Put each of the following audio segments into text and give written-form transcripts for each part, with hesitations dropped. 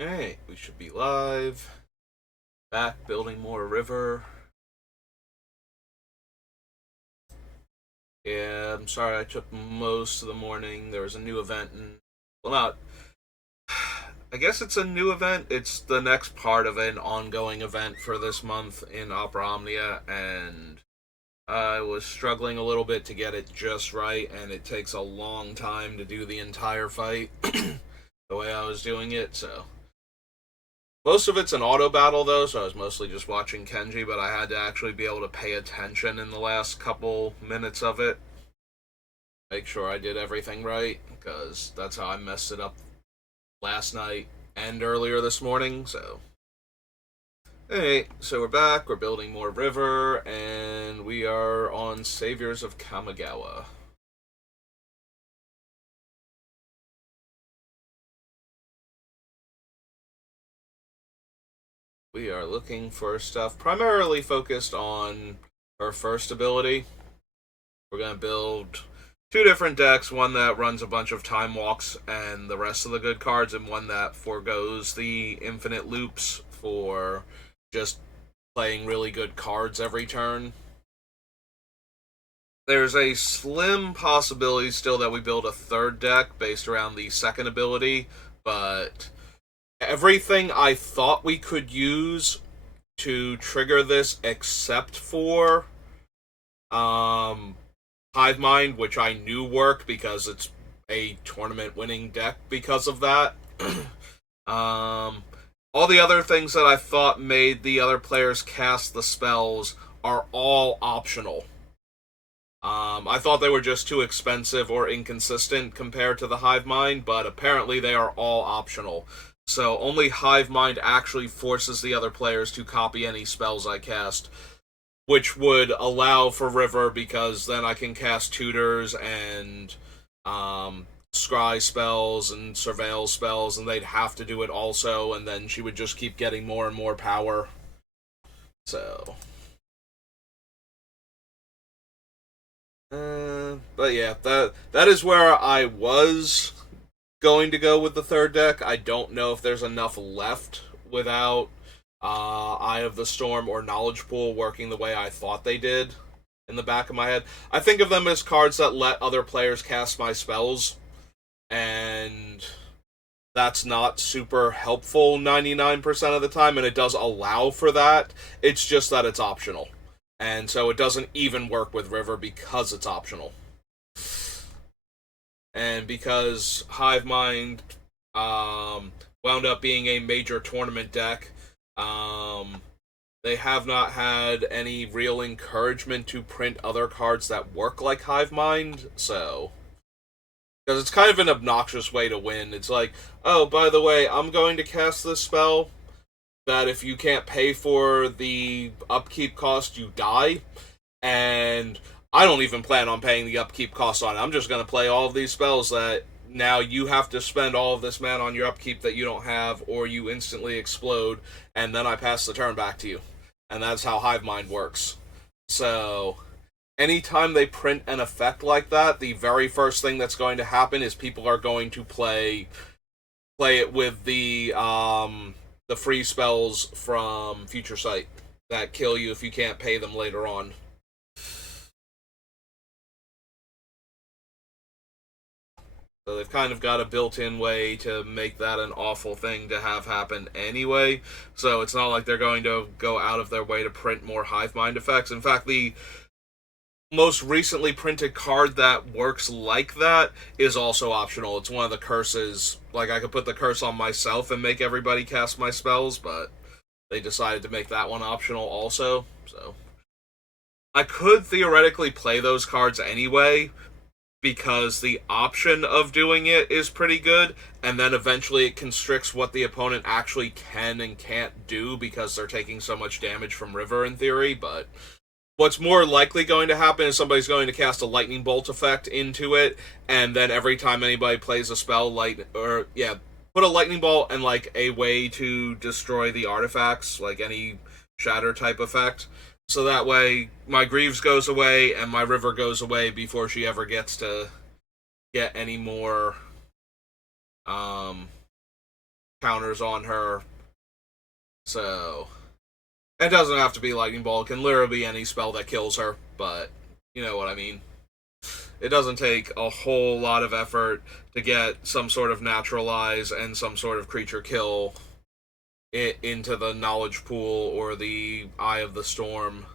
Alright, we should be live. Back building more river. Yeah, I'm sorry I took most of the morning. There was a new event and well not I guess it's a new event. It's the next part of an ongoing event for this month in Opera Omnia, and I was struggling a little bit to get it just right, and it takes a long time to do the entire fight the way I was doing it, so most of it's an auto battle though, so I was mostly just watching Kenji, but I had to actually be able to pay attention in the last couple minutes of it. Make sure I did everything right, because that's how I messed it up last night and earlier this morning, so. Hey, so we're back, we're building more river, and we are on Saviors of Kamigawa. We are looking for stuff primarily focused on her first ability. We're going to build two different decks, one that runs a bunch of time walks and the rest of the good cards, and one that foregoes the infinite loops for just playing really good cards every turn. There's a slim possibility still that we build a third deck based around the second ability, but everything I thought we could use to trigger this except for Hive Mind, which I knew worked because it's a tournament winning deck because of that. um, all the other things that I thought made the other players cast the spells are all optional. I thought they were just too expensive or inconsistent compared to the Hive Mind, but apparently they are all optional. So only Hive Mind actually forces the other players to copy any spells I cast, which would allow for River because then I can cast tutors and scry spells and surveil spells, and they'd have to do it also, and then she would just keep getting more and more power. So, but yeah, that is where I was going to go with the third deck. I don't know if there's enough left without Eye of the Storm or Knowledge Pool working the way I thought they did in the back of my head. I think of them as cards that let other players cast my spells, and that's not super helpful 99% of the time, and it does allow for that. It's just that it's optional. And so it doesn't even work with River because it's optional. And because Hive Mind wound up being a major tournament deck, um, they have not had any real encouragement to print other cards that work like Hive Mind, so. Because it's kind of an obnoxious way to win. It's like, oh, by the way, I'm going to cast this spell that if you can't pay for the upkeep cost, you die. And I don't even plan on paying the upkeep cost on it. I'm just going to play all of these spells that now you have to spend all of this mana on your upkeep that you don't have, or you instantly explode, and then I pass the turn back to you. And that's how Hive Mind works. So, anytime they print an effect like that, the very first thing that's going to happen is people are going to play it with the free spells from Future Sight that kill you if you can't pay them later on. So they've kind of got a built-in way to make that an awful thing to have happen anyway. So it's not like they're going to go out of their way to print more Hive Mind effects. In fact, the most recently printed card that works like that is also optional. It's one of the curses. Like, I could put the curse on myself and make everybody cast my spells, but they decided to make that one optional also. So I could theoretically play those cards anyway, because the option of doing it is pretty good, and then eventually it constricts what the opponent actually can and can't do because they're taking so much damage from River in theory, but what's more likely going to happen is somebody's going to cast a lightning bolt effect into it, and then every time anybody plays a spell, put a lightning bolt and like a way to destroy the artifacts, like any shatter type effect. So that way, my Greaves goes away and my River goes away before she ever gets to get any more counters on her. So it doesn't have to be Lightning Bolt. It can literally be any spell that kills her, but you know what I mean. It doesn't take a whole lot of effort to get some sort of naturalize and some sort of creature kill into the knowledge pool or the Eye of the Storm,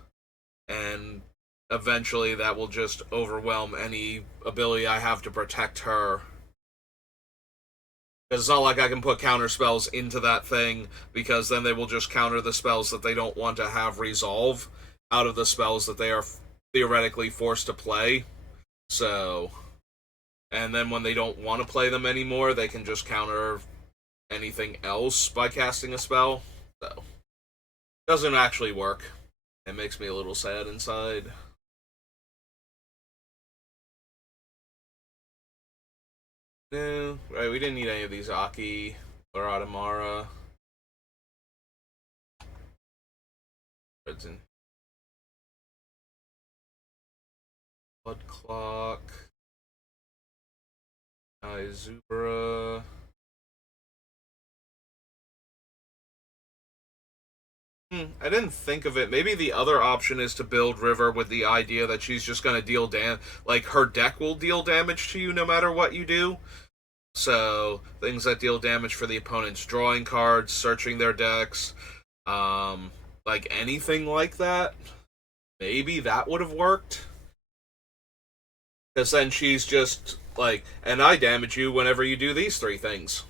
and eventually that will just overwhelm any ability I have to protect her. Because it's not like I can put counter spells into that thing, because then they will just counter the spells that they don't want to have resolve out of the spells that they are theoretically forced to play. So, and then when they don't want to play them anymore, they can just counter anything else by casting a spell. So, it doesn't actually work. It makes me a little sad inside. No, right, we didn't need any of these Aki or Adamara. Blood Clock. Izubra. I didn't think of it. Maybe the other option is to build River with the idea that she's just going to deal like her deck will deal damage to you no matter what you do. So things that deal damage for the opponent's drawing cards, searching their decks, like anything like that. Maybe that would have worked. Because then she's just like, and I damage you whenever you do these three things.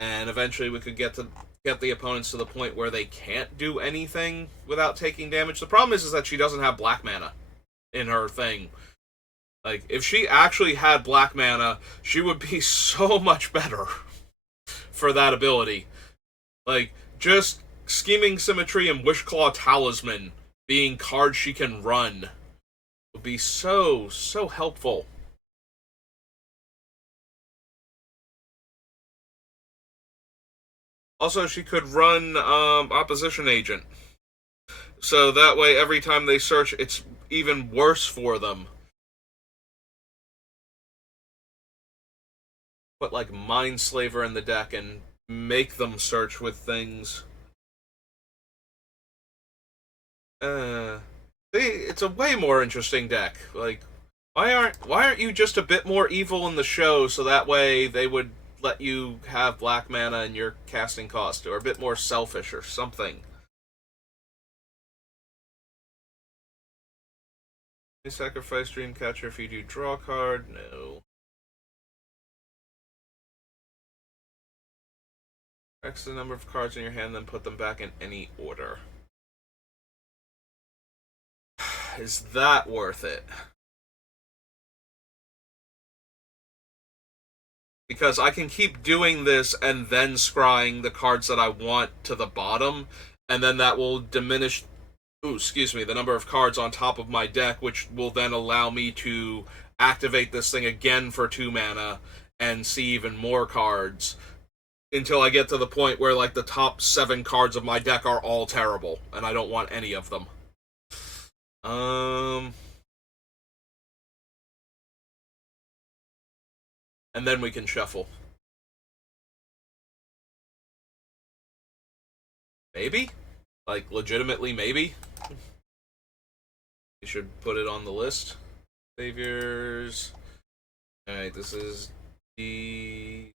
And eventually we could get the opponents to the point where they can't do anything without taking damage. The problem is that she doesn't have black mana in her thing. Like, if she actually had black mana, she would be so much better for that ability. Like, just Scheming Symmetry and Wishclaw Talisman being cards she can run would be so helpful. Also, she could run Opposition Agent. So that way, every time they search, it's even worse for them. Put, like, Mindslaver in the deck and make them search with things. It's a way more interesting deck. Like, why aren't you just a bit more evil in the show, so that way they would let you have black mana in your casting cost, or a bit more selfish or something. You sacrifice Dreamcatcher if you do draw a card? No. X the number of cards in your hand, then put them back in any order. Is that worth it? Because I can keep doing this and then scrying the cards that I want to the bottom, and then that will diminish the number of cards on top of my deck, which will then allow me to activate this thing again for 2 mana and see even more cards until I get to the point where, like, the top 7 cards of my deck are all terrible, and I don't want any of them. And then we can shuffle. Maybe? Like, legitimately, maybe? We should put it on the list. Saviors. Alright, this is Descendant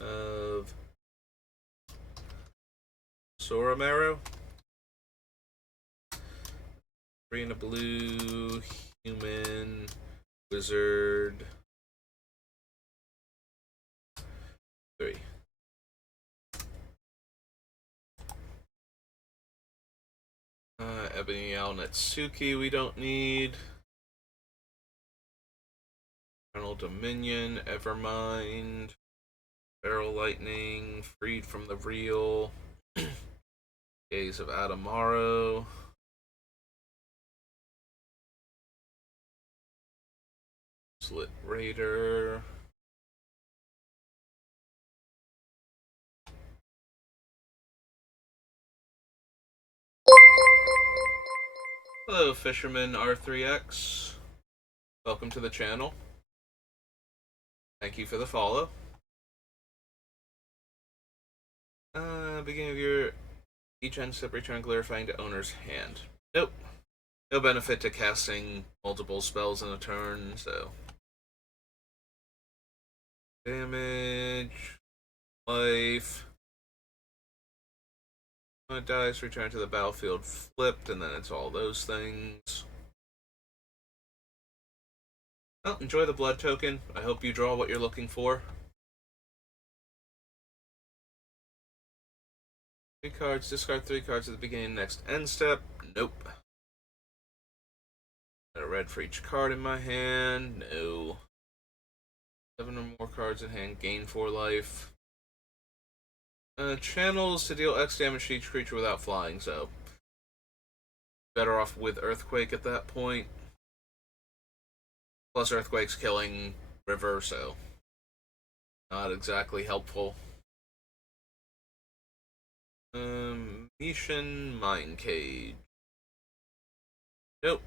of Soramaru. 3 in a blue, human, wizard. 3. Ebony Owl Netsuki we don't need. Eternal Dominion, Evermind, Barrel Lightning, Freed from the Real, Gaze of Adamaro. Slit Raider. Hello, Fisherman R3X. Welcome to the channel. Thank you for the follow. Beginning of your each end step return Glorifying to owner's hand. Nope. No benefit to casting multiple spells in a turn, so. Damage. Life. Dice, return to the battlefield flipped, and then it's all those things. Well, enjoy the blood token. I hope you draw what you're looking for. 3 cards, discard 3 cards at the beginning next end step. Nope. Got a red for each card in my hand. No. 7 or more cards in hand, gain 4 life. Channels to deal X damage to each creature without flying, so better off with Earthquake at that point. Plus Earthquake's killing River, so not exactly helpful. Mishan Mind Cage. Nope.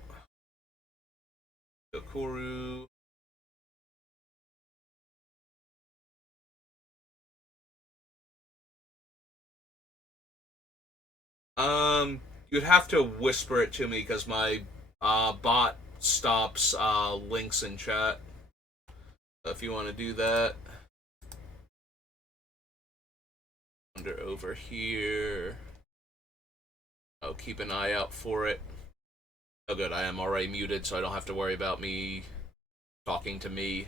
Kokuru. You'd have to whisper it to me because my bot stops links in chat. So if you want to do that, under over here. Oh, keep an eye out for it. Oh, good. I am already muted, so I don't have to worry about me talking to me.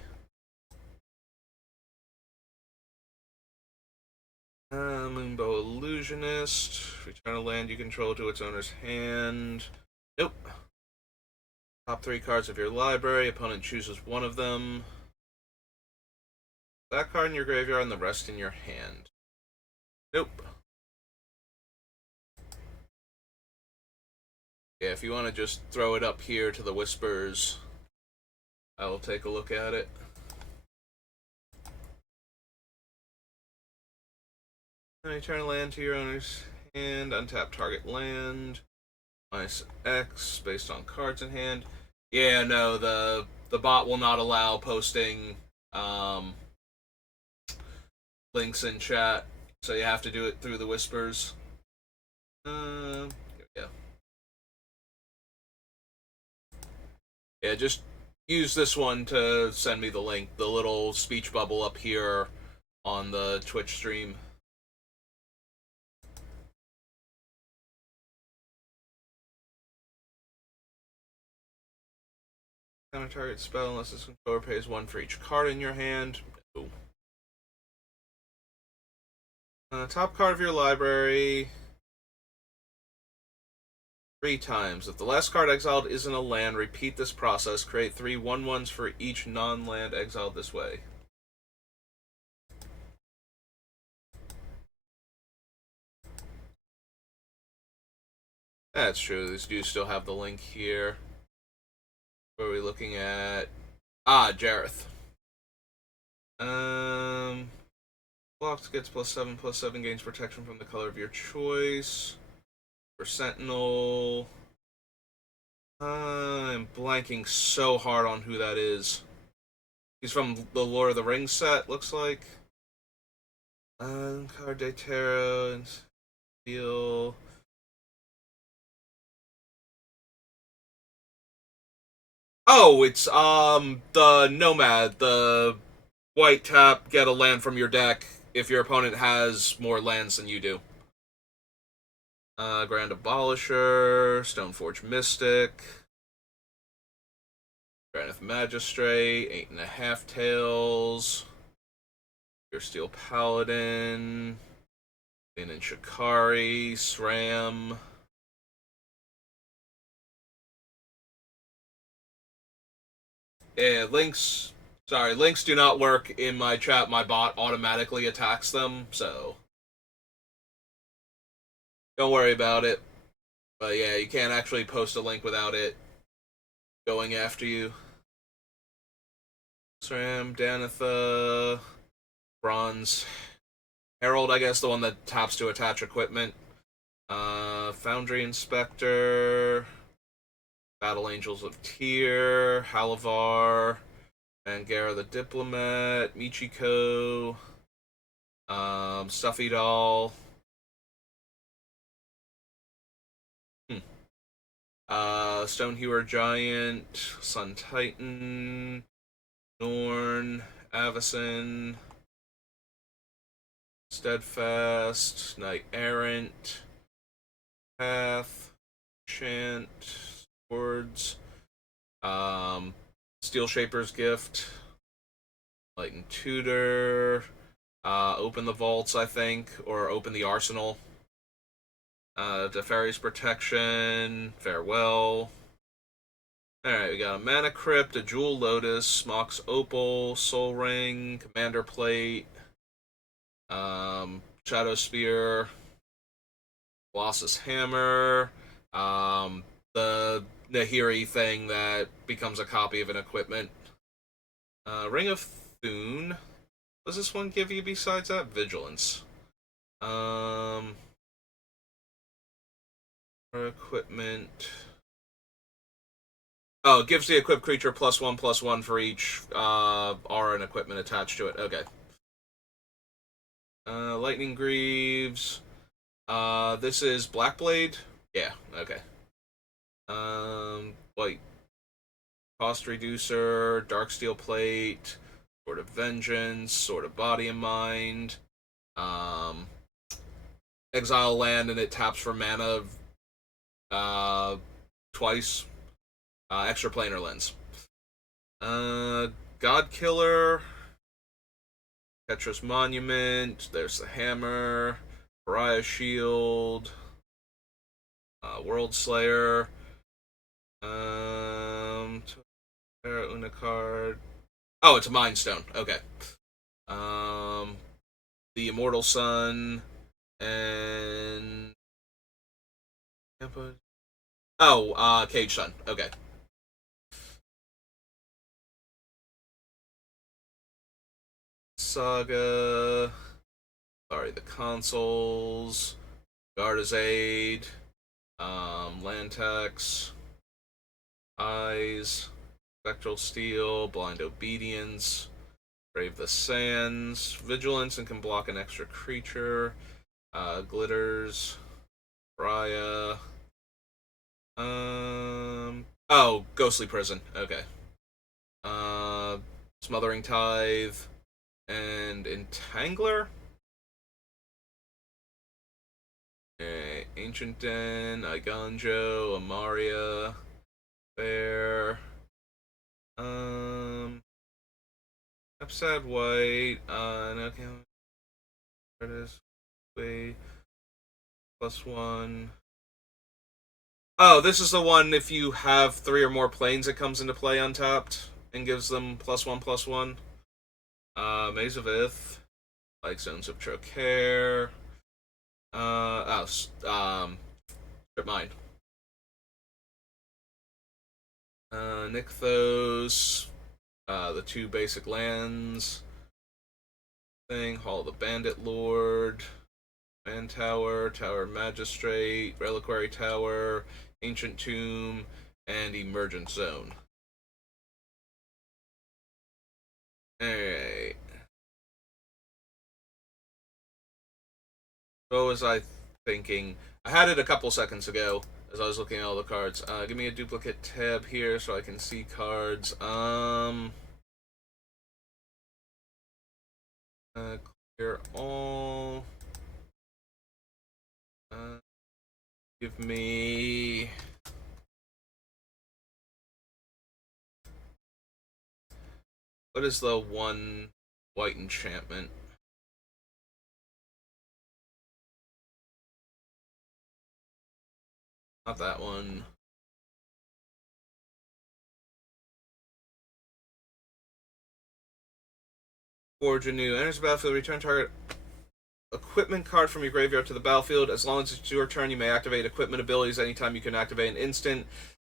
Moonbow Illusionist. Return a land you control to its owner's hand. Nope. Top 3 cards of your library. Opponent chooses one of them. That card in your graveyard and the rest in your hand. Nope. Yeah, if you want to just throw it up here to the whispers, I will take a look at it. Return a land to your owner's hand. Untap target land. Minus X based on cards in hand. Yeah, no, the bot will not allow posting links in chat, so you have to do it through the whispers. Yeah, just use this one to send me the link, the little speech bubble up here on the Twitch stream. Counter target spell unless its controller pays 1 for each card in your hand. No. Top card of your library. 3 times. If the last card exiled isn't a land, repeat this process. Create 3 1/1s for each non-land exiled this way. That's true. These do still have the link here. What are we looking at? Jareth. Blocked gets +7/+7, gains protection from the color of your choice. For Sentinel. I'm blanking so hard on who that is. He's from the Lord of the Rings set, looks like. Card de Tarot and Steel. Oh, it's the Nomad, the white tap, get a land from your deck if your opponent has more lands than you do. Grand Abolisher, Stoneforge Mystic, Granith Magistrate, 8.5 Tails, your Steel Paladin, Din and Shikari, SRAM. Yeah, links do not work in my chat. My bot automatically attacks them, so don't worry about it. But yeah, you can't actually post a link without it going after you. SRAM, Danitha, Bronze Herald, I guess, the one that taps to attach equipment. Foundry Inspector, Battle Angels of Tyr, Halavar, Angara the Diplomat, Michiko, Stuffy Doll. Stonehewer Giant, Sun Titan, Norn, Avacyn, Steadfast, Knight Errant, Path, Chant, Swords, Steel Shaper's Gift, Light and Tutor, Open the Vaults, I think, or Open the Arsenal. Teferi's Protection, Farewell. Alright, we got a Mana Crypt, a Jewel Lotus, Mox Opal, Soul Ring, Commander Plate, Shadow Spear, Colossus Hammer, the Nahiri thing that becomes a copy of an equipment. Ring of Thune. What does this one give you besides that? Vigilance. Equipment. Oh, it gives the equipped creature +1/+1 for each aura and equipment attached to it. Okay. Lightning Greaves. This is Blackblade? Yeah, okay. Like, Cost Reducer, Darksteel Plate, Sword of Vengeance, Sword of Body and Mind. Exile land and it taps for mana twice. Extra planar lens. God Killer. Ketras Monument. There's the Hammer. Pariah Shield. World Slayer. Unicard. Oh, it's a Mind Stone. Okay. The Immortal Sun. And. Oh, Cage Sun. Okay. Saga. Sorry, the consoles. Garda's Aid. Lantax. Eyes. Spectral Steel. Blind Obedience. Brave the Sands. Vigilance and can block an extra creature. Glitters. Raya. Oh, Ghostly Prison. Okay. Smothering Tithe. And Entangler? Ancient Den, Iganjo, Amaria, Bear, Upside White, no, there it is. Wait, +1. Oh, this is the one if you have 3 or more planes it comes into play untapped and gives them +1/+1. Maze of Ith, like Zones of Trocaire. Strip Mine. Nykthos. The 2 basic lands. Thing. Hall of the Bandit Lord. Man Tower. Tower Magistrate. Reliquary Tower. Ancient Tomb. And Emergent Zone. Alright. What was I thinking? I had it a couple seconds ago as I was looking at all the cards. Give me a duplicate tab here so I can see cards. Clear all. Give me. What is the one white enchantment? Not that one. Forge anew. Enters the battlefield. Return target equipment card from your graveyard to the battlefield. As long as it's your turn, you may activate equipment abilities anytime you can activate an instant.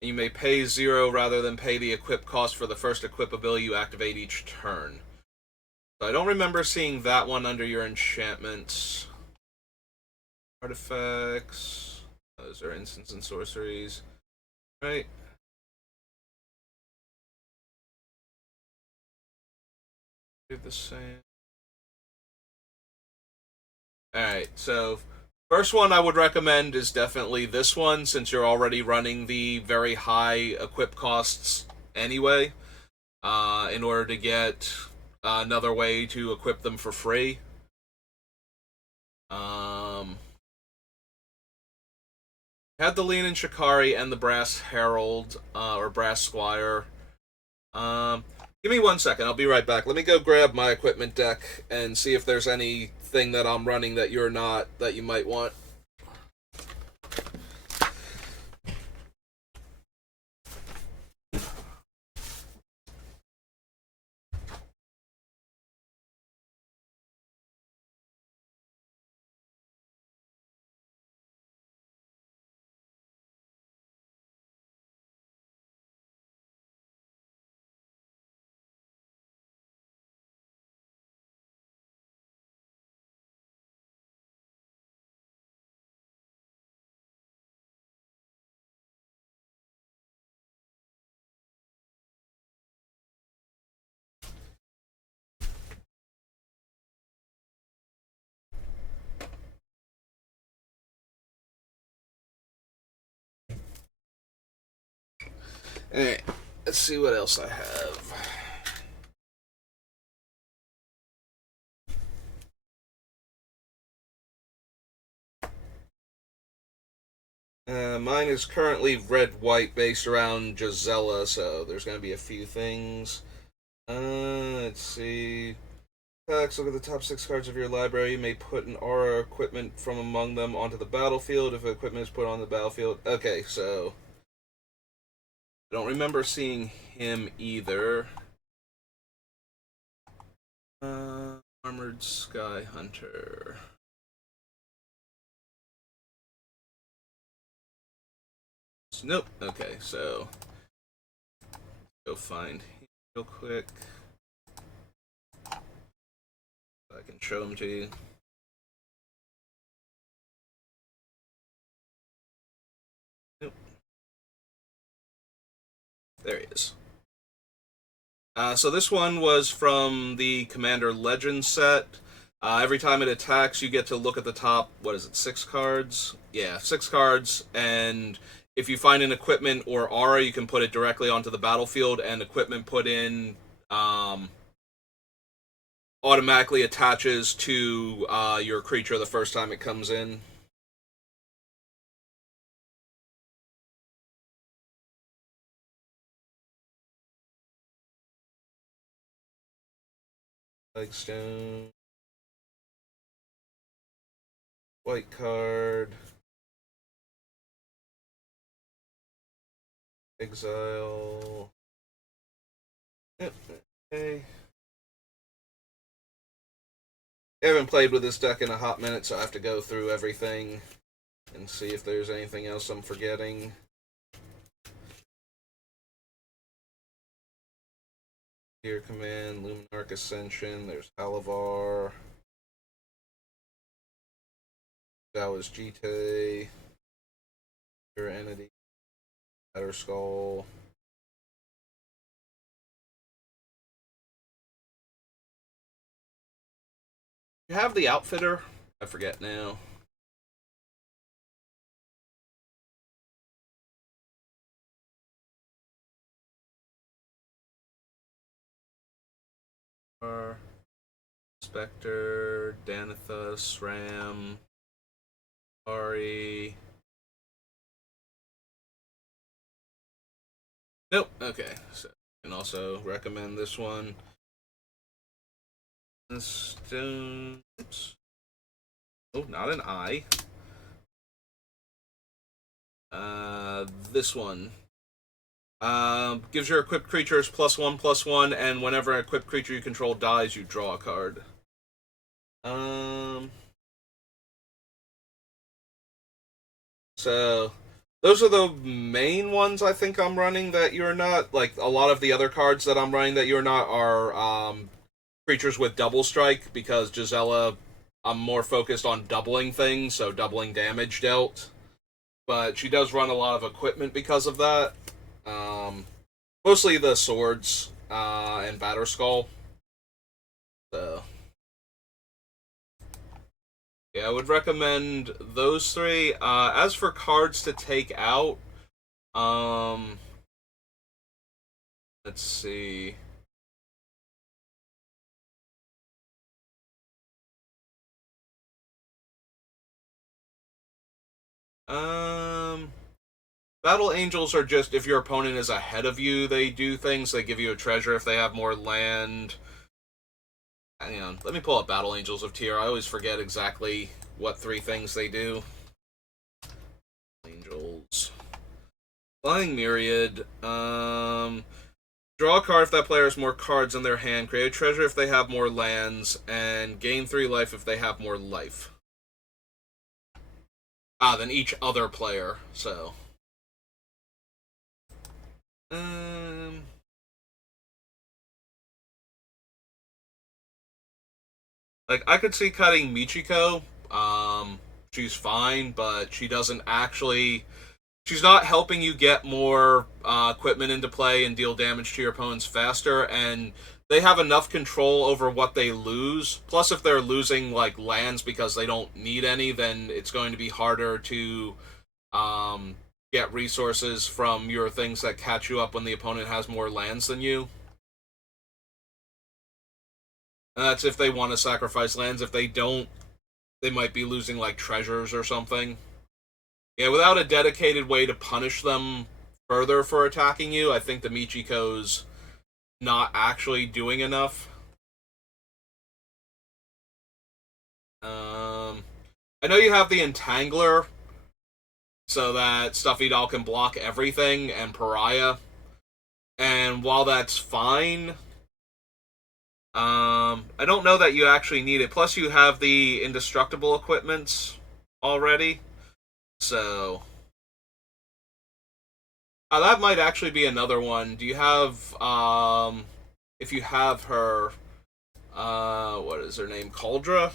And you may pay 0 rather than pay the equip cost for the first equip ability you activate each turn. So I don't remember seeing that one under your enchantments. Artifacts. Those are instants and sorceries. Right. Do the same. Alright, so first one I would recommend is definitely this one, since you're already running the very high equip costs anyway, in order to get another way to equip them for free. Had the Leonin Shikari and the Brass Herald, or Brass Squire. Give me 1 second, I'll be right back. Let me go grab my equipment deck and see if there's anything that I'm running that you're not, that you might want. Alright, let's see what else I have. Mine is currently red-white based around Gisela, so there's going to be a few things. Let's see. Look at the top 6 cards of your library. You may put an aura equipment from among them onto the battlefield if equipment is put on the battlefield. Okay, so I don't remember seeing him either. Armored Sky Hunter. Nope. Okay, so go find him real quick. I can show him to you. Nope. There he is. So this one was from the Commander Legends set. Every time it attacks, you get to look at the top, what is it, 6 cards? Yeah, 6 cards, and if you find an equipment or aura, you can put it directly onto the battlefield, and equipment put in automatically attaches to your creature the first time it comes in. Like stone. White card. Exile. Yep. Okay. I haven't played with this deck in a hot minute, so I have to go through everything and see if there's anything else I'm forgetting. Gear Command, Luminarch Ascension, there's Halavar. That was Jite. Your Entity. Batterskull. You have the Outfitter? I forget now. Spectre, Danithus, Ram, Ari. Nope. Okay, so I can also recommend this one. Stone. Oh, not an eye. This one. Gives your equipped creatures +1/+1, and whenever an equipped creature you control dies, you draw a card. So those are the main ones I think I'm running that you're not. Like, a lot of the other cards that I'm running that you're not are creatures with double strike, because Gisela, I'm more focused on doubling things, so doubling damage dealt. But she does run a lot of equipment because of that. Mostly the swords and Batterskull. So yeah, I would recommend those three. As for cards to take out, um, let's see. Um, Battle Angels are just if your opponent is ahead of you, they do things. They give you a treasure if they have more land. Hang on, let me pull up Battle Angels of Tyr. I always forget exactly what three things they do. Angels. Flying Myriad. Draw a card if that player has more cards in their hand. Create a treasure if they have more lands. And gain 3 life if they have more life. Than each other player. So. Um. Like, I could see cutting Michiko. She's fine, but she doesn't actually. She's not helping you get more equipment into play and deal damage to your opponents faster, and they have enough control over what they lose. Plus, if they're losing like lands because they don't need any, then it's going to be harder to um, get resources from your things that catch you up when the opponent has more lands than you. And that's if they want to sacrifice lands. If they don't, they might be losing like treasures or something. Yeah, without a dedicated way to punish them further for attacking you, I think the Michiko's not actually doing enough. I know you have the Entangler, so that Stuffy Doll can block everything, and Pariah. And while that's fine, I don't know that you actually need it. Plus, you have the indestructible equipments already, so that might actually be another one. Do you have if you have her what is her name? Cauldra?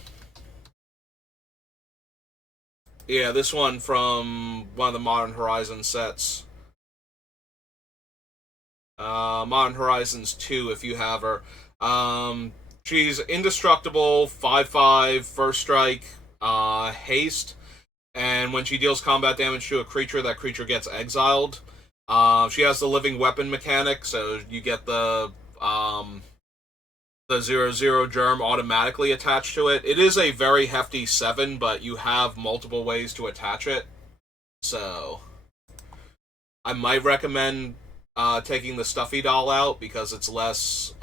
Yeah, this one from one of the Modern Horizon sets. Modern Horizons 2, if you have her. She's indestructible, 5/5, first strike, haste, and when she deals combat damage to a creature, that creature gets exiled. She has the living weapon mechanic, so you get the 0/0 germ automatically attached to it. It is a very hefty 7, but you have multiple ways to attach it. So I might recommend taking the Stuffy Doll out because it's less.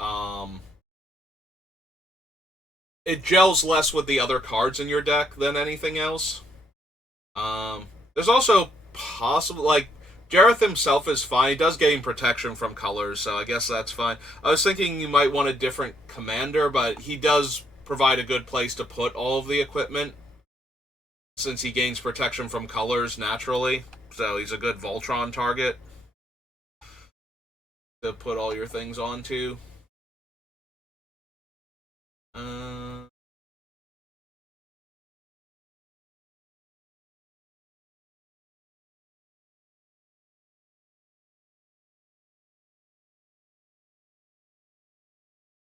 It gels less with the other cards in your deck than anything else. There's also possible like Jareth himself is fine. He does gain protection from colors, so I guess that's fine. I was thinking you might want a different commander, but he does provide a good place to put all of the equipment since he gains protection from colors naturally. So he's a good Voltron target to put all your things onto. Uh,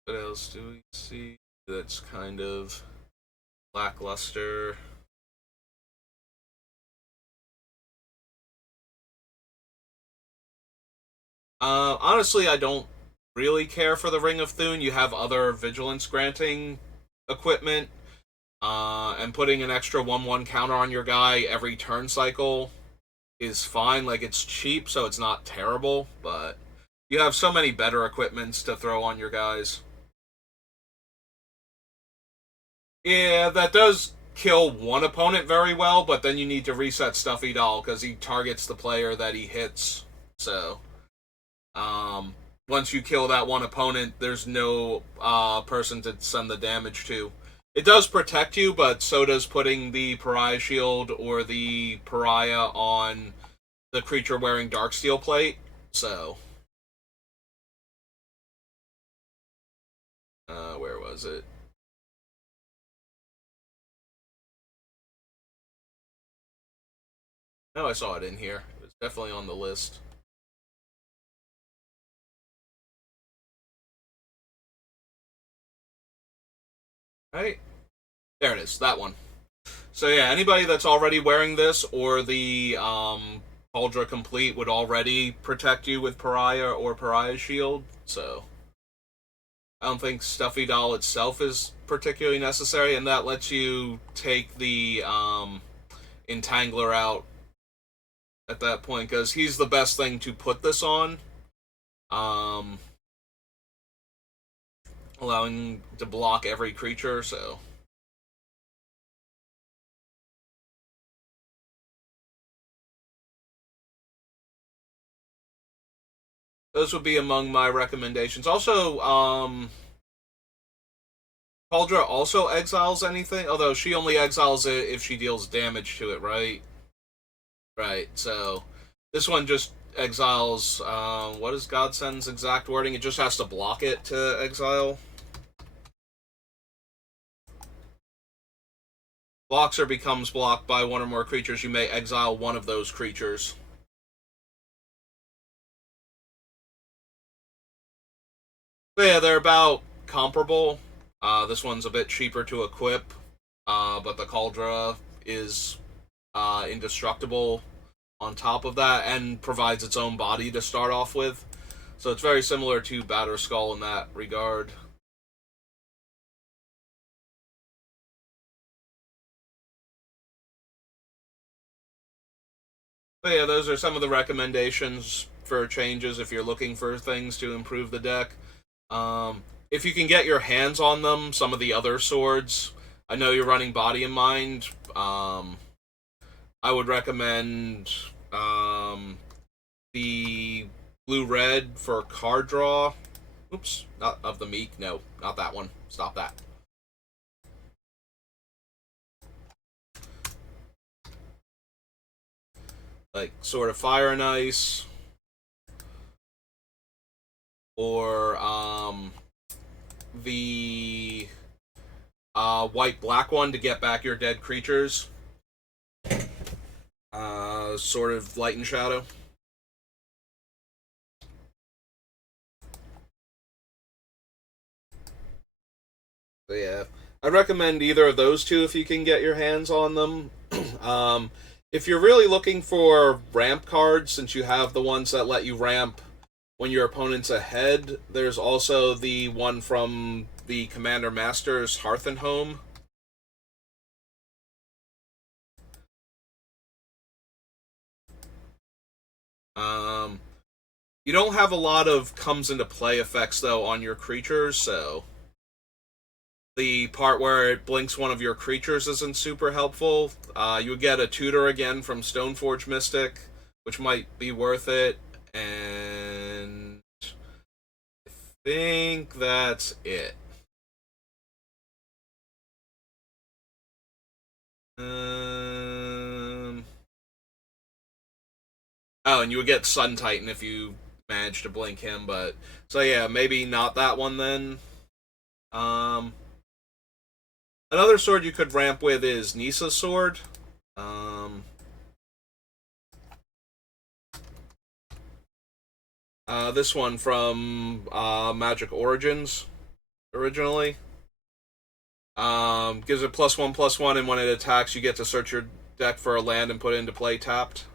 what else do we see that's kind of lackluster? Honestly, I don't really care for the Ring of Thune. You have other vigilance granting equipment, and putting an extra 1/1 counter on your guy every turn cycle is fine. Like, it's cheap, so it's not terrible, but you have so many better equipments to throw on your guys. Yeah, that does kill one opponent very well, but then you need to reset Stuffy Doll because he targets the player that he hits. So, um, once you kill that one opponent, there's no person to send the damage to. It does protect you, but so does putting the Pariah Shield or the Pariah on the creature wearing Darksteel Plate. So, where was it? No, I saw it in here. It was definitely on the list. Right? There it is, that one. So yeah, anybody that's already wearing this or the Cauldron Complete would already protect you with Pariah or Pariah Shield, so I don't think Stuffy Doll itself is particularly necessary, and that lets you take the Entangler out at that point, because he's the best thing to put this on. Allowing to block every creature, so... Those would be among my recommendations. Also, Cauldra also exiles anything, although she only exiles it if she deals damage to it, right? Right, so this one just exiles, what is Godsend's exact wording? It just has to block it to exile. Blocks or becomes blocked by one or more creatures, you may exile one of those creatures. So yeah, they're about comparable. This one's a bit cheaper to equip, but the Cauldra is indestructible on top of that and provides its own body to start off with. So it's very similar to Batterskull in that regard. But yeah, those are some of the recommendations for changes if you're looking for things to improve the deck. If you can get your hands on them, some of the other swords, I know you're running Body and Mind. I would recommend the blue-red for card draw. Oops, not of the Meek. No, not that one. Stop that. Like, Sword of Fire and Ice. Or, the white-black one to get back your dead creatures. Sort of Light and Shadow. So yeah, I'd recommend either of those two if you can get your hands on them. If you're really looking for ramp cards, since you have the ones that let you ramp when your opponent's ahead, there's also the one from the Commander Masters Hearth and Home. You don't have a lot of comes into play effects though on your creatures, so the part where it blinks one of your creatures isn't super helpful. You would get a tutor again from Stoneforge Mystic, which might be worth it, and I think that's it. Oh, and you would get Sun Titan if you manage to blink him, but so yeah, maybe not that one then. Another sword you could ramp with is Nisa's sword. This one from Magic Origins originally. Gives it +1/+1, and when it attacks, you get to search your deck for a land and put it into play tapped.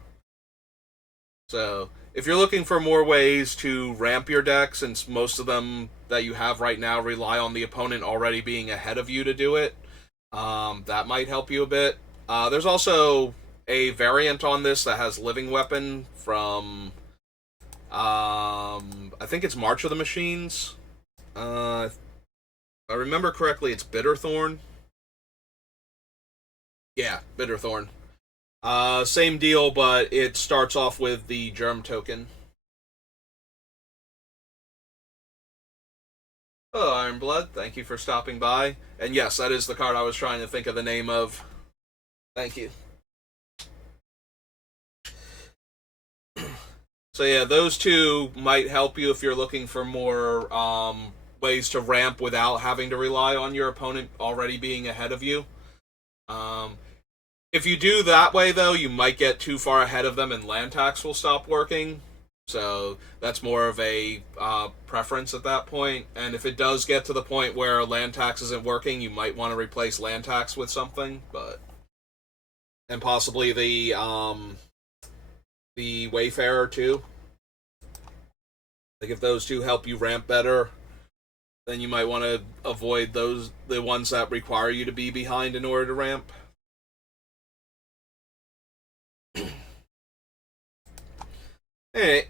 So, if you're looking for more ways to ramp your deck, since most of them that you have right now rely on the opponent already being ahead of you to do it, that might help you a bit. There's also a variant on this that has Living Weapon from, I think it's March of the Machines. If I remember correctly, it's Bitterthorn. Yeah, Bitterthorn. Same deal, but it starts off with the Germ token. Hello, Ironblood. Thank you for stopping by. And yes, that is the card I was trying to think of the name of. Thank you. So yeah, those two might help you if you're looking for more ways to ramp without having to rely on your opponent already being ahead of you. If you do that way, though, you might get too far ahead of them and land tax will stop working. So that's more of a preference at that point. And if it does get to the point where land tax isn't working, you might want to replace land tax with something, but and possibly the Wayfarer too. Like if those two help you ramp better, then you might want to avoid the ones that require you to be behind in order to ramp. Alright.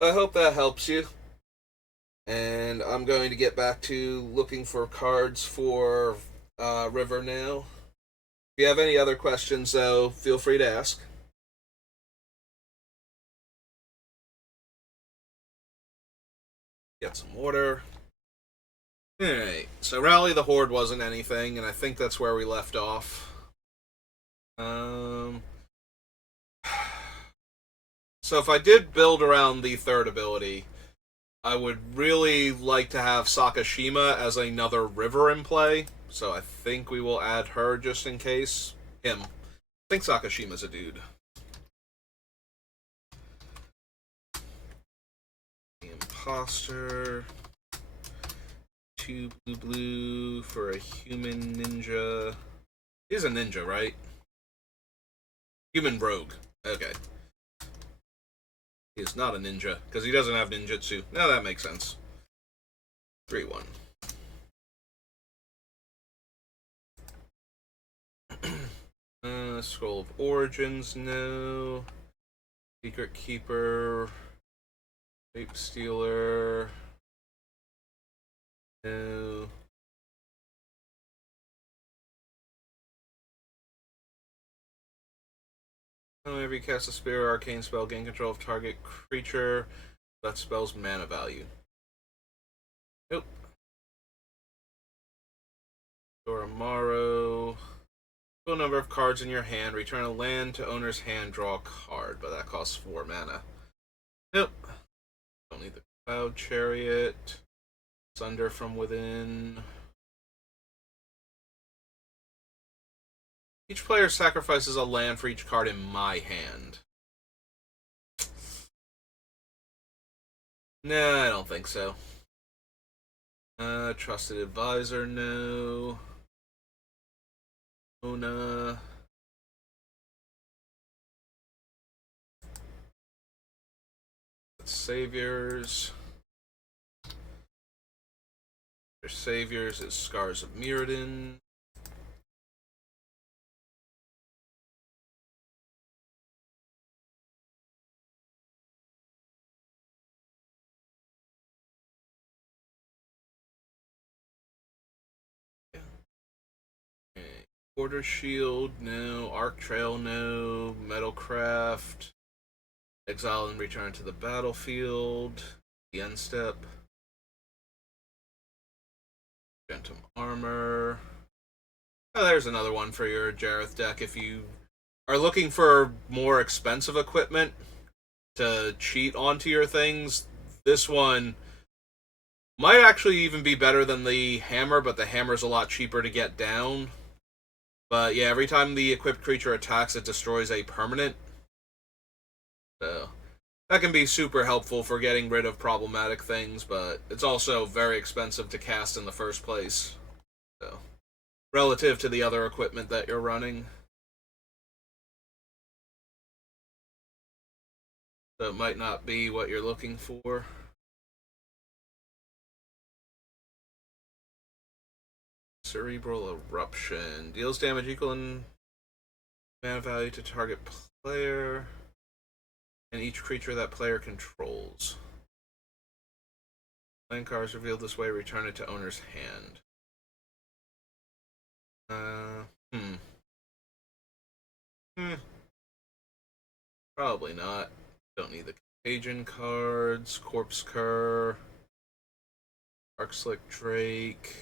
I hope that helps you. And I'm going to get back to looking for cards for River now. If you have any other questions, though, feel free to ask. Get some water. Alright, so Rally the Horde wasn't anything, and I think that's where we left off. So if I did build around the third ability, I would really like to have Sakashima as another river in play, so I think we will add her just in case. Him. I think Sakashima's a dude. The Imposter. 2 blue for a human ninja. He's a ninja, right? Human rogue. Okay. He is not a ninja, because he doesn't have ninjutsu. Now that makes sense. 3-1. Scroll of Origins, no. Secret Keeper. Ape Stealer. No. Whenever you cast a spell or arcane spell, gain control of target creature. That spell's mana value. Nope. Doramaru. Full number of cards in your hand. Return a land to owner's hand. Draw a card, but that costs 4 mana. Nope. Don't need the Cloud Chariot. Sunder from Within. Each player sacrifices a land for each card in my hand. Nah, I don't think so. Trusted Advisor, no. Ona. Saviors. Their Saviors is Scars of Mirrodin. Quarter Shield, no. Arc Trail, no. Metalcraft. Exile and return to the battlefield. The end step. Gentum Armor. Oh, there's another one for your Jareth deck if you are looking for more expensive equipment to cheat onto your things. This one might actually even be better than the hammer, but the hammer's a lot cheaper to get down. But yeah, every time the equipped creature attacks, it destroys a permanent. So that can be super helpful for getting rid of problematic things, but it's also very expensive to cast in the first place. So, relative to the other equipment that you're running. So it might not be what you're looking for. Cerebral Eruption. Deals damage equal in mana value to target player and each creature that player controls. Land cards revealed this way, return it to owner's hand. Probably not. Don't need the Contagion cards. Corpse Cur. Arcslick Drake.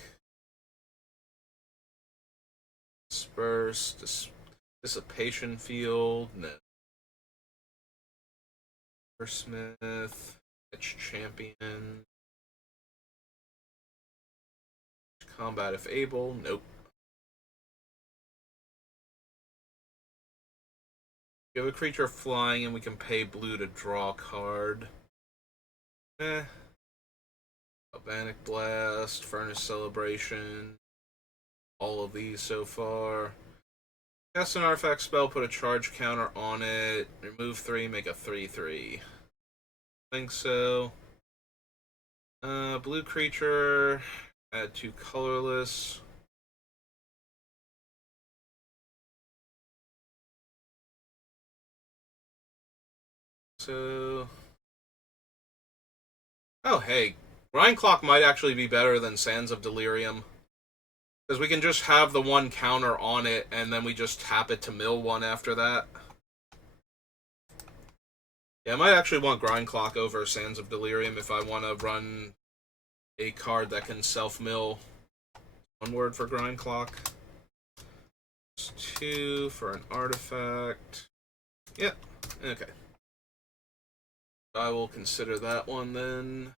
Disperse. Dissipation Field. No. Smith. Edge Champion. Combat if able. Nope. Give a creature flying and we can pay blue to draw a card. Galvanic Blast, Furnace Celebration. All of these so far. Cast an artifact spell, put a charge counter on it. Remove 3, make a 3/3. Think so. Blue creature. Add 2 colorless. So. Oh, hey. Grindclock might actually be better than Sands of Delirium. Because we can just have the 1 counter on it, and then we just tap it to mill 1 after that. Yeah, I might actually want Grindclock over Sands of Delirium if I want to run a card that can self-mill. 1 word for Grindclock. 2 for an artifact. Yep, okay. I will consider that one then.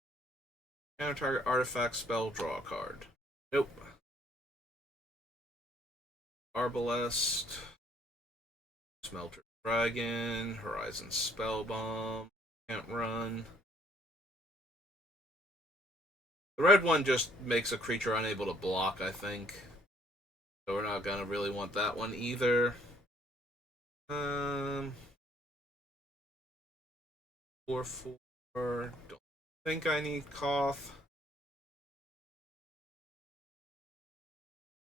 Counter target artifact spell, draw a card. Nope. Arbalest. Smelter Dragon. Horizon Spellbomb. Can't run. The red one just makes a creature unable to block, I think. So we're not gonna really want that one either. 4/4. Don't think I need Koth.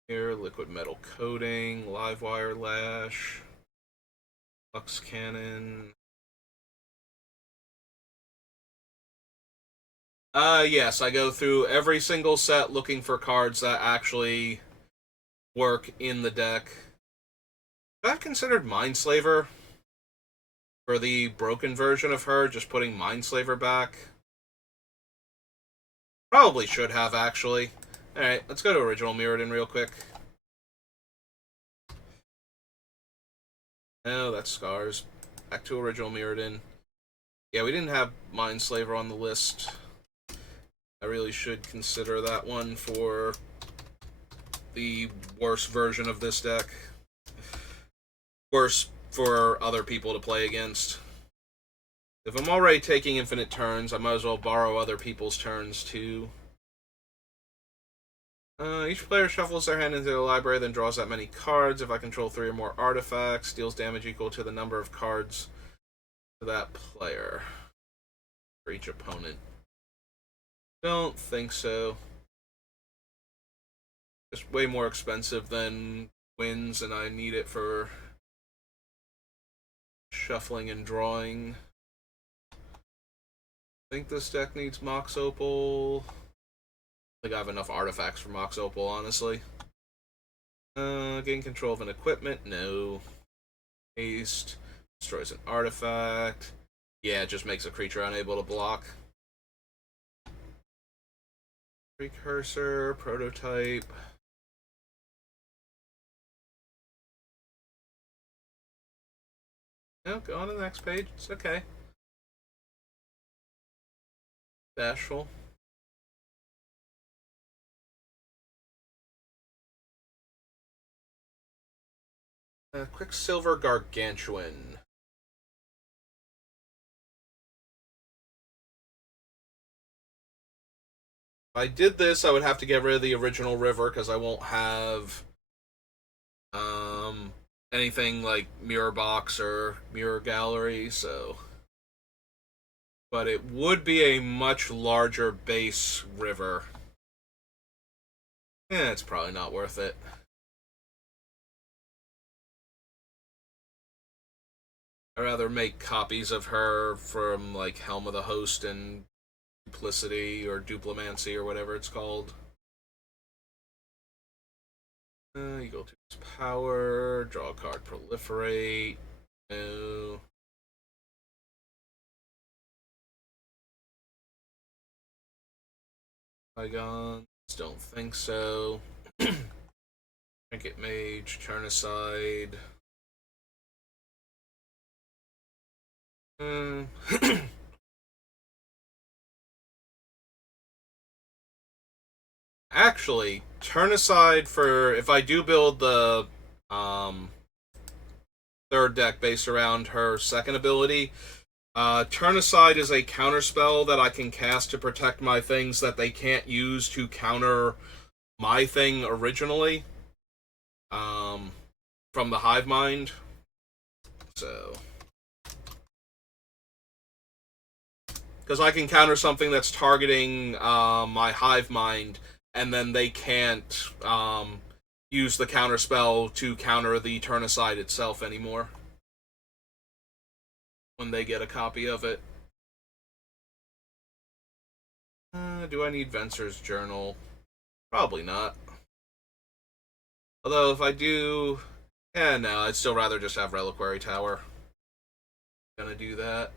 Here, Liquid Metal Coating, Livewire Lash, Lux Cannon. Yes, I go through every single set looking for cards that actually work in the deck. Is that considered Mindslaver? For the broken version of her, just putting Mindslaver back? Probably should have, actually. Alright, let's go to Original Mirrodin real quick. Oh, that's Scars. Back to Original Mirrodin. Yeah, we didn't have Mindslaver on the list. I really should consider that one for the worst version of this deck. Worse for other people to play against. If I'm already taking infinite turns, I might as well borrow other people's turns too. Each player shuffles their hand into the library, then draws that many cards. If I control 3 or more artifacts, deals damage equal to the number of cards to that player for each opponent. Don't think so. It's way more expensive than wins, and I need it for shuffling and drawing. I think this deck needs Mox Opal. I think I have enough artifacts for Mox Opal, honestly. Gain control of an equipment? No. Haste. Destroys an artifact. Yeah, it just makes a creature unable to block. Precursor, prototype. No, go on to the next page. It's okay. Bashful. Quicksilver Gargantuan. If I did this, I would have to get rid of the original river because I won't have anything like Mirror Box or Mirror Gallery, so. But it would be a much larger base river. It's probably not worth it. I'd rather make copies of her from like Helm of the Host and Duplicity or Duplimancy or whatever it's called. You go to its power, draw a card, proliferate. No. Bygons, don't think so. Trinket Mage, turn aside. Actually, turn aside for if I do build the third deck based around her second ability. Turn Aside is a counterspell that I can cast to protect my things that they can't use to counter my thing originally. From the Hive Mind. So, because I can counter something that's targeting my Hive Mind, and then they can't use the counter spell to counter the Turn Aside itself anymore when they get a copy of it. Do I need Venser's Journal? Probably not. Although, if I do... no, I'd still rather just have Reliquary Tower. Gonna do that.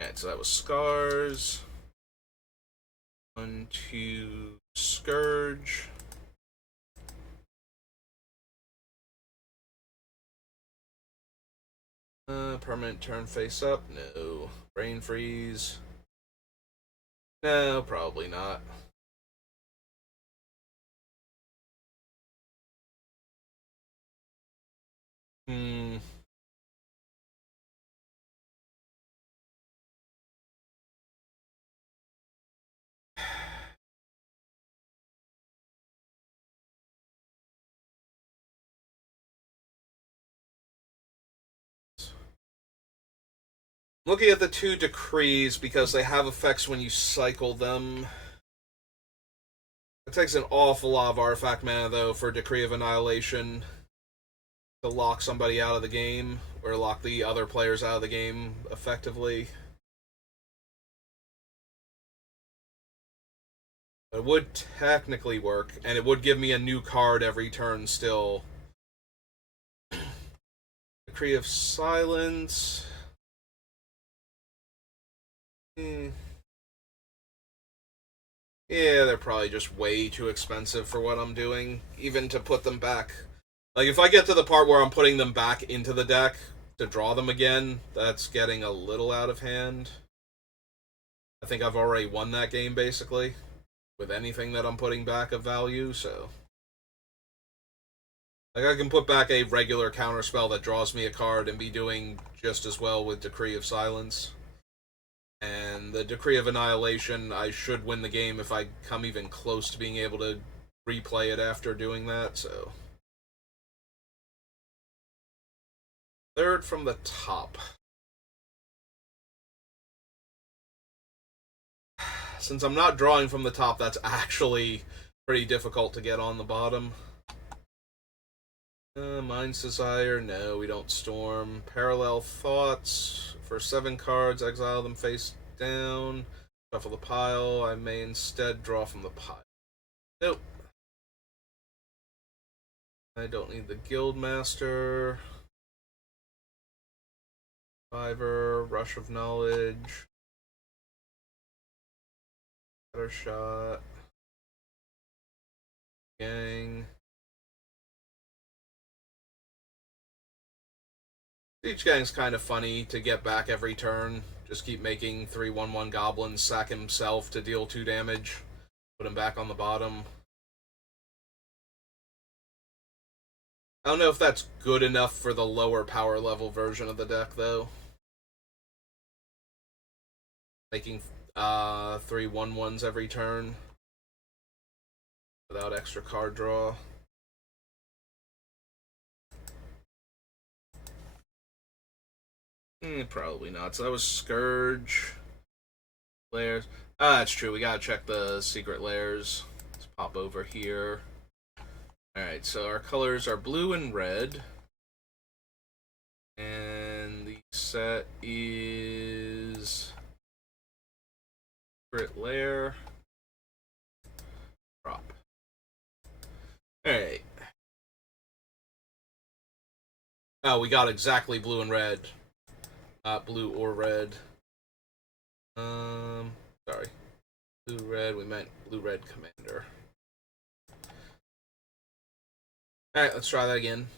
Alright, so that was Scars. 1, 2, Scourge. Permanent turn face up? No. Brain Freeze? No, probably not. Looking at the 2 decrees because they have effects when you cycle them. It takes an awful lot of artifact mana, though, for Decree of Annihilation to lock somebody out of the game, or lock the other players out of the game effectively. It would technically work, and it would give me a new card every turn still. Decree of Silence. Yeah, they're probably just way too expensive for what I'm doing, even to put them back. Like, if I get to the part where I'm putting them back into the deck to draw them again, that's getting a little out of hand. I think I've already won that game, basically, with anything that I'm putting back of value, so... Like, I can put back a regular counterspell that draws me a card and be doing just as well with Decree of Silence. And the Decree of Annihilation, I should win the game if I come even close to being able to replay it after doing that, so... Third from the top. Since I'm not drawing from the top, that's actually pretty difficult to get on the bottom. Mind's Desire, no, we don't storm. Parallel Thoughts, for 7 cards, exile them face down. Shuffle the pile, I may instead draw from the pile. Nope. I don't need the Guildmaster. Survivor, Rush of Knowledge. Better Shot. Gang. Each Gang's kind of funny to get back every turn. Just keep making 3/1/1 goblins sack himself to deal 2 damage. Put him back on the bottom. I don't know if that's good enough for the lower power level version of the deck, though. Making 3/1/1s every turn without extra card draw. Probably not. So that was Scourge. Lairs. That's true. We gotta check the secret lairs. Let's pop over here. Alright, so our colors are blue and red. And the set is Secret Lair. Drop. Alright. Oh, we got exactly blue and red. Not blue or red. Sorry. Blue-red, we meant blue-red commander. Alright, let's try that again.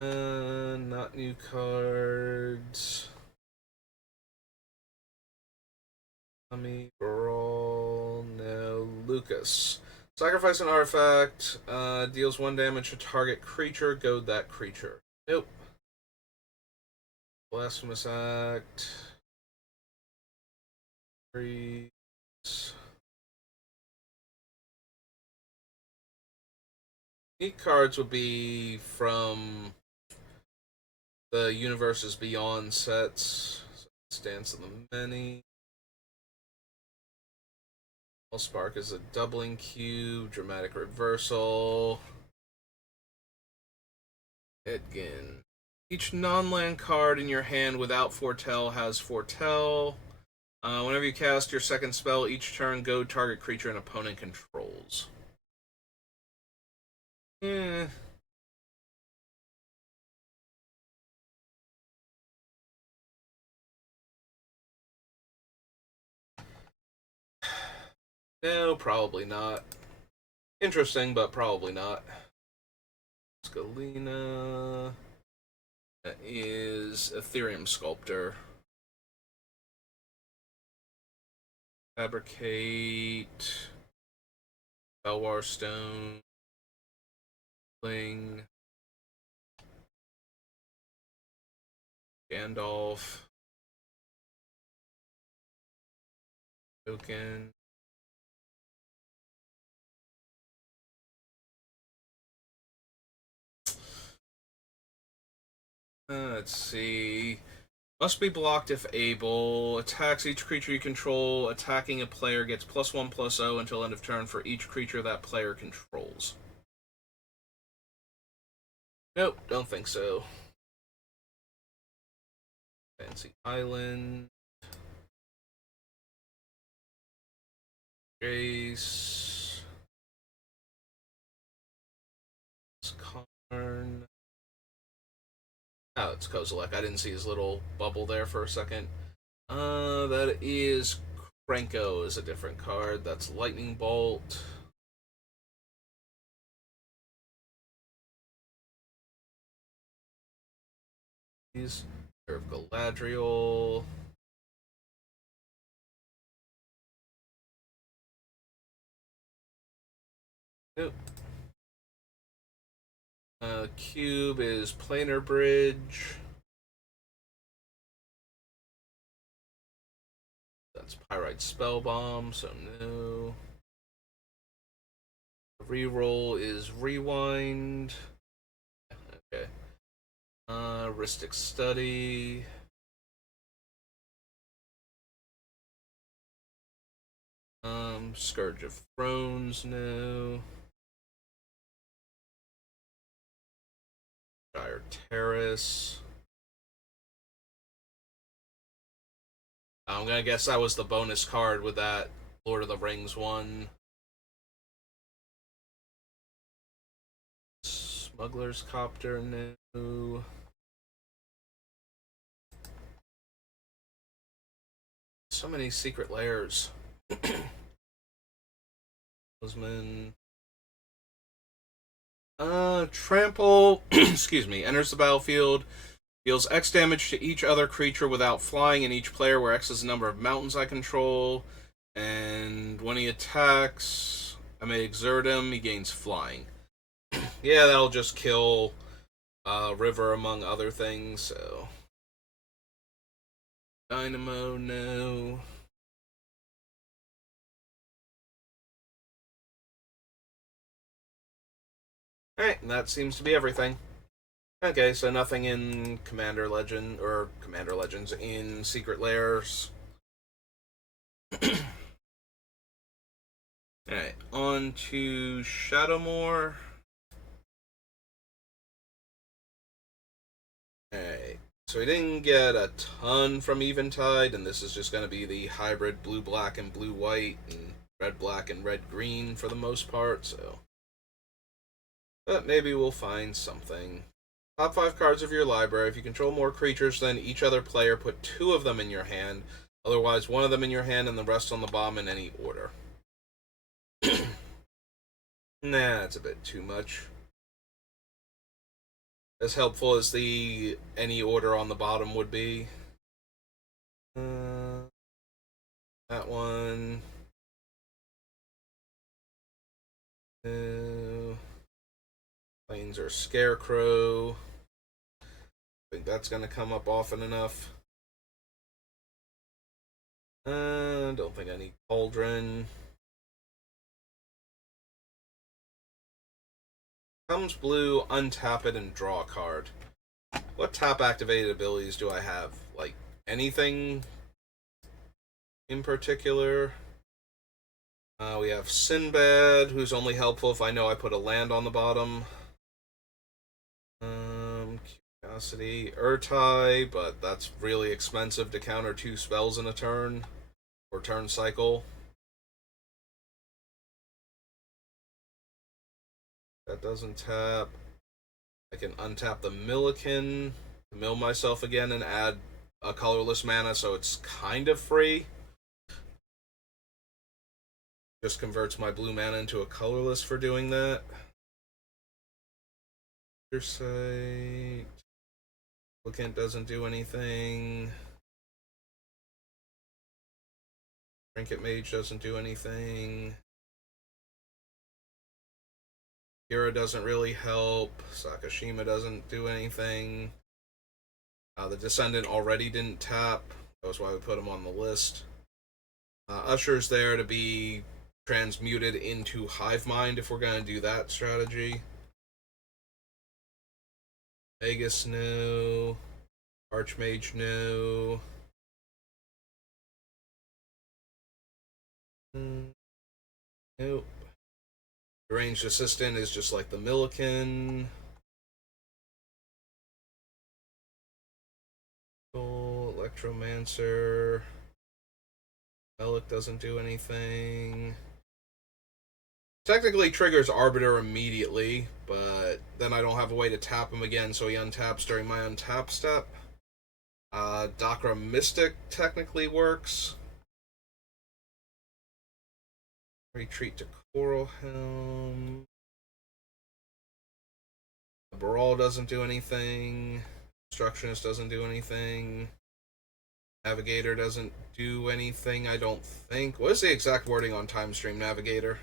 Not new cards. Tommy, Brawl, no. Lucas. Sacrifice an artifact, deals 1 damage to target creature, goad that creature. Nope. Blasphemous Act. Freeze. Unique cards would be from the Universes Beyond sets. Dance of the Many. Spark is a doubling cube. Dramatic Reversal. Edgin. Each non-land card in your hand without Foretell has Foretell. Whenever you cast your second spell, each turn, go target creature an opponent controls. Eh. No, probably not. Interesting, but probably not. Scalina. That is Ethereum Sculptor. Fabricate. Belwar Stone. Bling. Gandalf. Token. Let's see. Must be blocked if able. Attacks each creature you control. Attacking a player gets +1/+0 until end of turn for each creature that player controls. Nope, don't think so. Fancy Island. Jace. Karn. Oh, it's Kozilek. I didn't see his little bubble there for a second. That is Krenko is a different card. That's Lightning Bolt. He's of Galadriel. Nope. Cube is Planar Bridge. That's Pyrite Spellbomb, so no. Reroll is Rewind. Okay. Rhystic Study. Scourge of Thrones, no. Dire Terrace. I'm gonna guess that was the bonus card with that Lord of the Rings one. Smuggler's Copter, no. So many secret layers. Osman. Trample, excuse me, enters the battlefield, deals X damage to each other creature without flying, and each player, where X is the number of mountains I control. And when he attacks, I may exert him, he gains flying. Yeah, that'll just kill River, among other things, so. Dynamo, no. Alright, and that seems to be everything. Okay, so nothing in Commander Legend, or Commander Legends in Secret Lairs. Alright, on to Shadowmoor. Alright, so we didn't get a ton from Eventide, and this is just going to be the hybrid blue-black and blue-white, and red-black and red-green for the most part, so. But maybe we'll find something. Top 5 cards of your library. If you control more creatures than each other player, put 2 of them in your hand. Otherwise, 1 of them in your hand and the rest on the bottom in any order. Nah, that's a bit too much. As helpful as the any order on the bottom would be. That one. Planes are Scarecrow. I think that's going to come up often enough. Don't think I need Cauldron. Comes blue, untap it, and draw a card. What tap activated abilities do I have? Like, anything in particular? We have Sinbad, who's only helpful if I know I put a land on the bottom. Curiosity, Urtai, but that's really expensive to counter 2 spells in a turn, or turn cycle. That doesn't tap. I can untap the Milliken to mill myself again and add a colorless mana, so it's kind of free. Just converts my blue mana into a colorless for doing that. Sight. Applicant doesn't do anything. Trinket Mage doesn't do anything. Kira doesn't really help. Sakashima doesn't do anything. The Descendant already didn't tap. That was why we put him on the list. Usher's there to be transmuted into Hivemind if we're going to do that strategy. Vegas, no. Archmage, no. Nope. Ranged Assistant is just like the Milliken. Electromancer. Relic doesn't do anything. Technically triggers Arbiter immediately, but then I don't have a way to tap him again, so he untaps during my untap step. Dakra Mystic technically works. Retreat to Coral Helm. The Baral doesn't do anything. Obstructionist doesn't do anything. Navigator doesn't do anything, I don't think. What is the exact wording on Time Stream Navigator?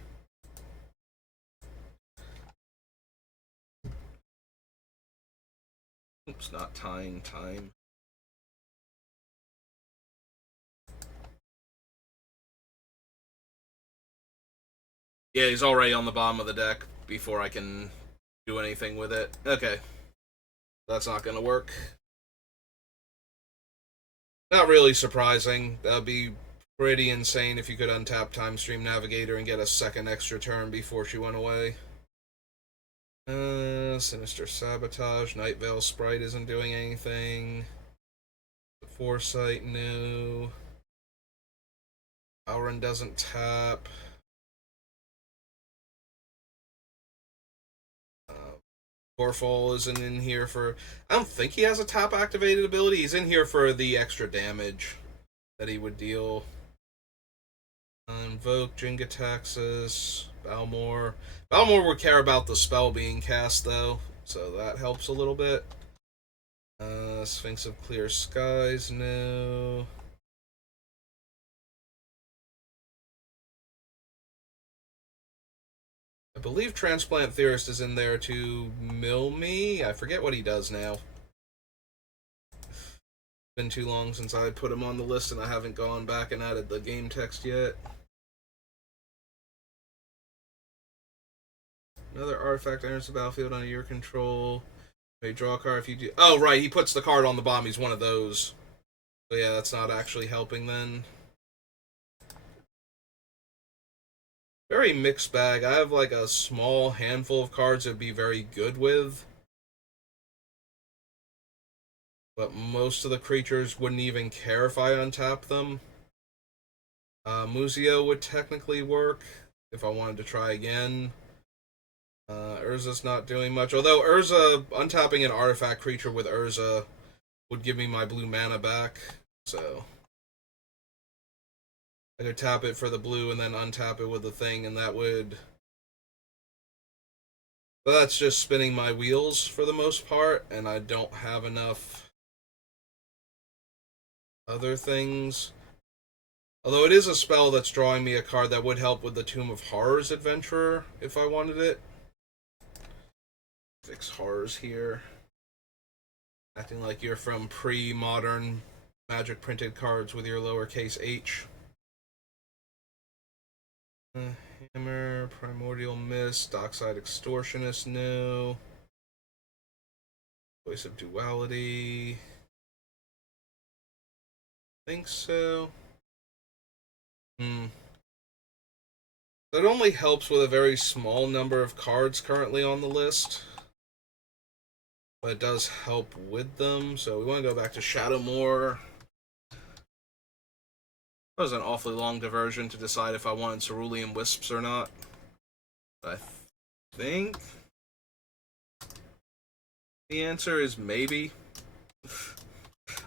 Oops, not time. Yeah, he's already on the bottom of the deck before I can do anything with it. Okay. That's not going to work. Not really surprising. That would be pretty insane if you could untap Time Stream Navigator and get a second extra turn before she went away. Sinister Sabotage. Night Veil Sprite isn't doing anything. Foresight, no. Auron doesn't tap. Gorfall isn't in here for... I don't think he has a tap activated ability. He's in here for the extra damage that he would deal. Invoke, Jingataxis, Balmor. Balmor would care about the spell being cast, though, so that helps a little bit. Sphinx of Clear Skies, no. I believe Transplant Theorist is in there to mill me. I forget what he does now. It's been too long since I put him on the list and I haven't gone back and added the game text yet. Another artifact enters the battlefield under your control. You draw a card if you do... Oh, right, he puts the card on the bottom. He's one of those. So yeah, that's not actually helping then. Very mixed bag. I have like a small handful of cards that'd be very good with. But most of the creatures wouldn't even care if I untap them. Muzio would technically work if I wanted to try again. Urza's not doing much. Although Urza, untapping an artifact creature with Urza would give me my blue mana back. So I could tap it for the blue and then untap it with the thing, and that would... But that's just spinning my wheels for the most part, and I don't have enough other things. Although it is a spell that's drawing me a card that would help with the Tomb of Horrors Adventurer if I wanted it. Fix horrors here. Acting like you're from pre-modern Magic printed cards with your lowercase h. Hammer, Primordial Mist, Dockside Extortionist, no. Voice of Duality. Think so. That only helps with a very small number of cards currently on the list. But it does help with them, so we want to go back to Shadowmoor. That was an awfully long diversion to decide if I wanted Cerulean Wisps or not. But I think the answer is maybe.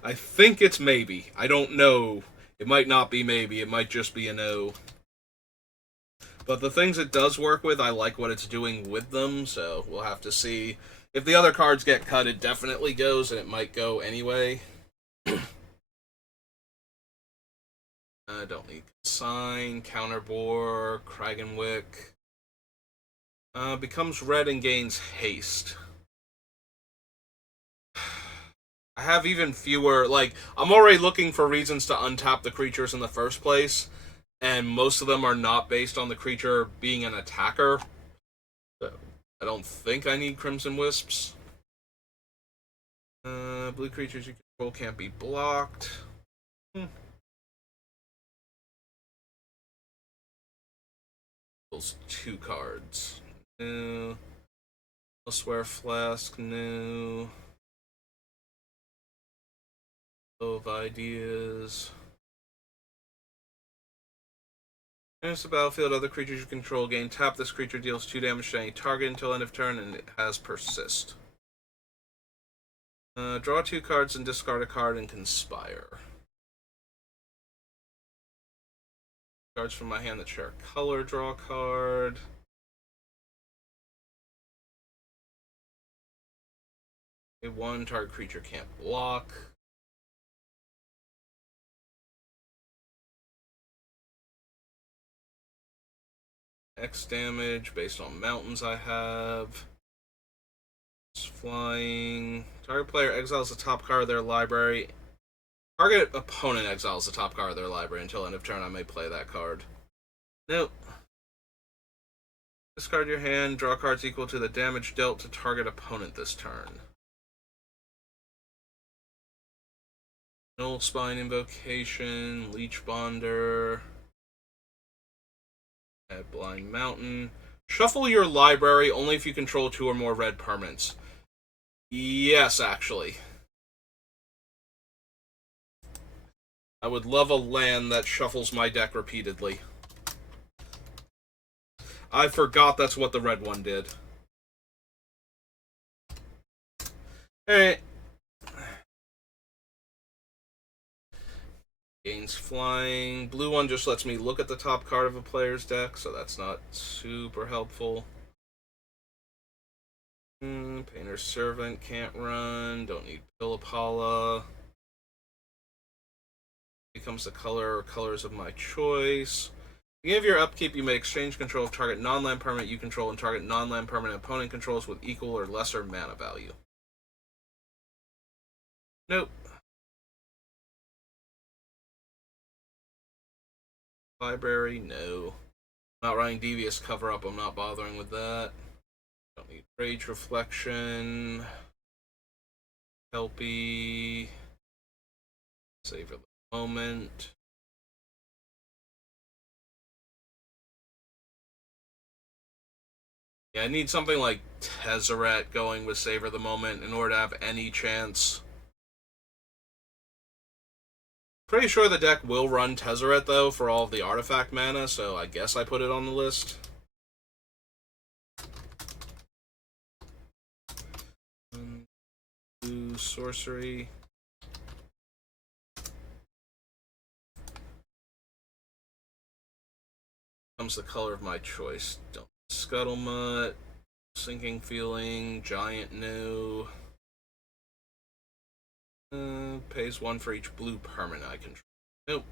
I think it's maybe. I don't know. It might not be maybe. It might just be a no. But the things it does work with, I like what it's doing with them, so we'll have to see. If the other cards get cut, it definitely goes, and it might go anyway. Don't need Sign, Counterbore, Kragenwick. Becomes red and gains haste. I have even fewer, like, I'm already looking for reasons to untap the creatures in the first place, and most of them are not based on the creature being an attacker. So, I don't think I need Crimson Wisps. Blue creatures you control can't be blocked. Those 2 cards. No. Elsewhere Flask, no. Of ideas. Enters the battlefield, other creatures you control gain tap. This creature deals 2 damage to any target until end of turn, and it has Persist. Draw 2 cards and discard a card and Conspire. Cards from my hand that share color, draw a card. A 1 target creature can't block. X damage based on mountains I have. It's flying. Target player exiles the top card of their library. Target opponent exiles the top card of their library until end of turn. I may play that card. Nope. Discard your hand. Draw cards equal to the damage dealt to target opponent this turn. Null Spine Invocation. Leech Bonder. At Blind Mountain. Shuffle your library only if you control 2 or more red permanents. Yes, actually. I would love a land that shuffles my deck repeatedly. I forgot that's what the red one did. Alright. Gains flying. Blue one just lets me look at the top card of a player's deck, so that's not super helpful. Painter's Servant can't run. Don't need Pillapala. Becomes the color or colors of my choice. At the beginning of your upkeep, you may exchange control of target non-land permanent you control and target non-land permanent opponent controls with equal or lesser mana value. Nope. Library, no. Not running Devious Cover-Up, I'm not bothering with that. Don't need Rage Reflection. Helpy. Save for the moment. Yeah, I need something like Tezzeret going with Savor the Moment in order to have any chance. Pretty sure the deck will run Tezzeret, though, for all of the artifact mana, so I guess I put it on the list. Blue Sorcery. Comes the color of my choice. Don't Scuttlemutt, Sinking Feeling, Giant No. Pays 1 for each blue permanent I control. Nope.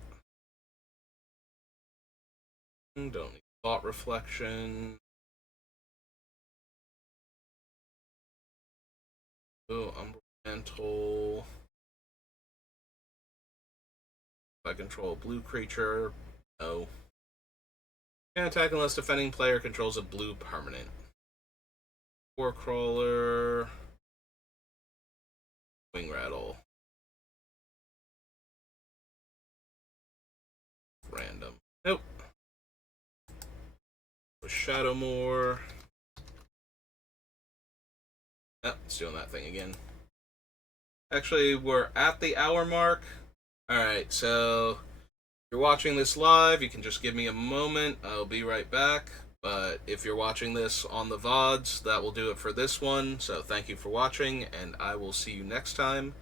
Don't need thought reflection. Oh, Umbral. If I control a blue creature, no. Can't attack unless defending player controls a blue permanent. War Crawler. Wing Rattle. Random. Nope. Shadowmoor. Oh, it's doing that thing again. Actually, we're at the hour mark. Alright, so if you're watching this live, you can just give me a moment. I'll be right back. But if you're watching this on the VODs, that will do it for this one. So thank you for watching, and I will see you next time.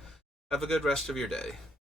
Have a good rest of your day.